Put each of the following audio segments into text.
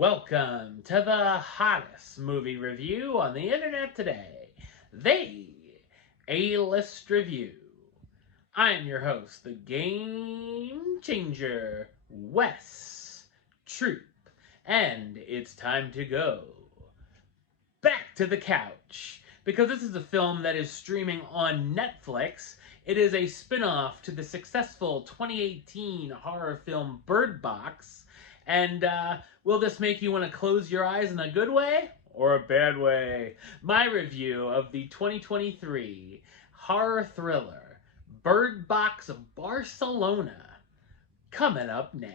Welcome to the hottest movie review on the internet today, the A-List Review. I'm your host, the Game Changer, Wes Troop, and it's time to go back to the couch, because this is a film that is streaming on Netflix. It is a spin-off to the successful 2018 horror film Bird Box. And will this make you want to close your eyes in a good way or a bad way? My review of the 2023 horror thriller Bird Box Barcelona, coming up now.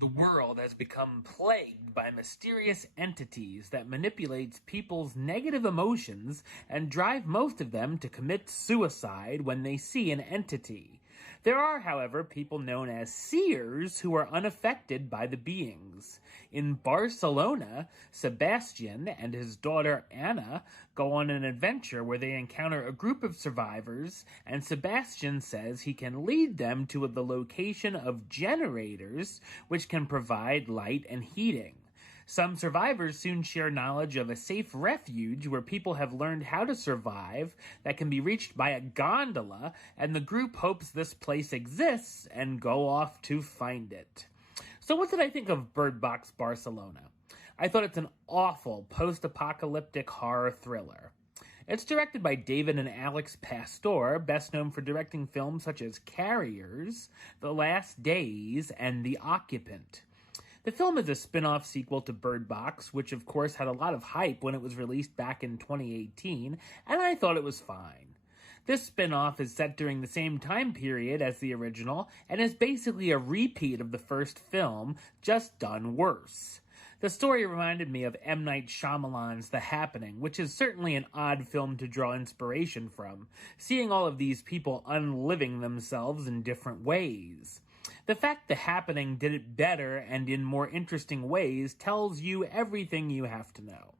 The world has become plagued by mysterious entities that manipulate people's negative emotions and drive most of them to commit suicide when they see an entity. There are, however, people known as seers who are unaffected by the beings. In Barcelona, Sebastian and his daughter Anna go on an adventure where they encounter a group of survivors, and Sebastian says he can lead them to the location of generators which can provide light and heating. Some survivors soon share knowledge of a safe refuge where people have learned how to survive that can be reached by a gondola, and the group hopes this place exists and go off to find it. So what did I think of Bird Box Barcelona? I thought it's an awful post-apocalyptic horror thriller. It's directed by David and Alex Pastor, best known for directing films such as Carriers, The Last Days, and The Occupant. The film is a spin-off sequel to Bird Box, which of course had a lot of hype when it was released back in 2018, and I thought it was fine. This spin-off is set during the same time period as the original, and is basically a repeat of the first film, just done worse. The story reminded me of M. Night Shyamalan's The Happening, which is certainly an odd film to draw inspiration from, seeing all of these people unliving themselves in different ways. The fact The Happening did it better and in more interesting ways tells you everything you have to know.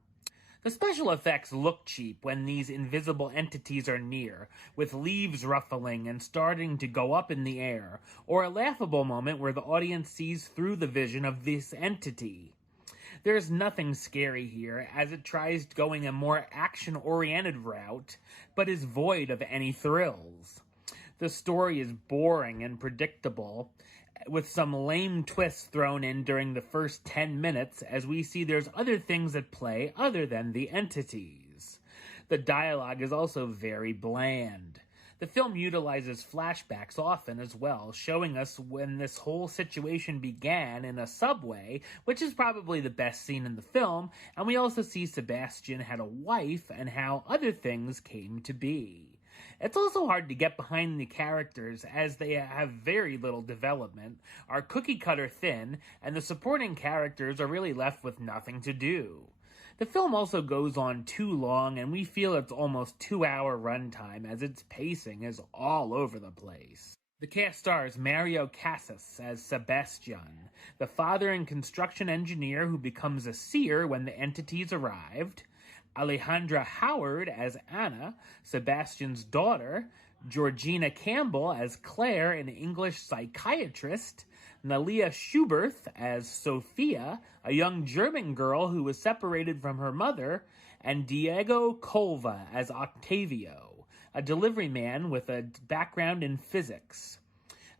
The special effects look cheap when these invisible entities are near, with leaves ruffling and starting to go up in the air, or a laughable moment where the audience sees through the vision of this entity. There's nothing scary here, as it tries going a more action-oriented route, but is void of any thrills. The story is boring and predictable, with some lame twists thrown in during the first 10 minutes, as we see there's other things at play other than the entities. The dialogue is also very bland. The film utilizes flashbacks often as well, showing us when this whole situation began in a subway, which is probably the best scene in the film, and we also see Sebastian had a wife and how other things came to be. It's also hard to get behind the characters as they have very little development, are cookie-cutter thin, and the supporting characters are really left with nothing to do. The film also goes on too long, and we feel it's almost 2-hour runtime as its pacing is all over the place. The cast stars Mario Casas as Sebastian, the father and construction engineer who becomes a seer when the entities arrived, Alejandra Howard as Anna, Sebastian's daughter, Georgina Campbell as Claire, an English psychiatrist, Nalia Schubert as Sophia, a young German girl who was separated from her mother, and Diego Colva as Octavio, a delivery man with a background in physics.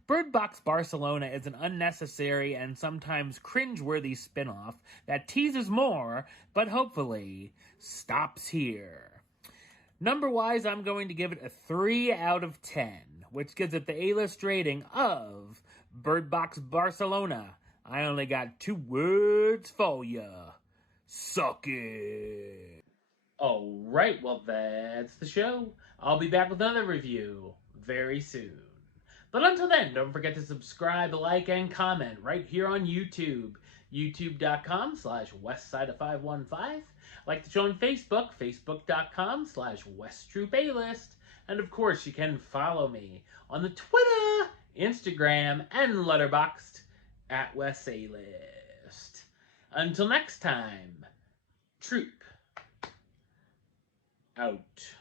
Bird Box Barcelona is an unnecessary and sometimes cringe-worthy spin-off that teases more, but hopefully stops here. Number-wise, I'm going to give it a 3 out of 10, which gives it the A-list rating of Bird Box Barcelona. I only got 2 words for ya. Suck it. Alright, well that's the show. I'll be back with another review very soon. But until then, don't forget to subscribe, like, and comment right here on YouTube. YouTube.com/Westside515. Like the show on Facebook, Facebook.com/WestTroopAlist. And of course, you can follow me on the Twitter, Instagram, and Letterboxd at WesAlist. Until next time, Troop out.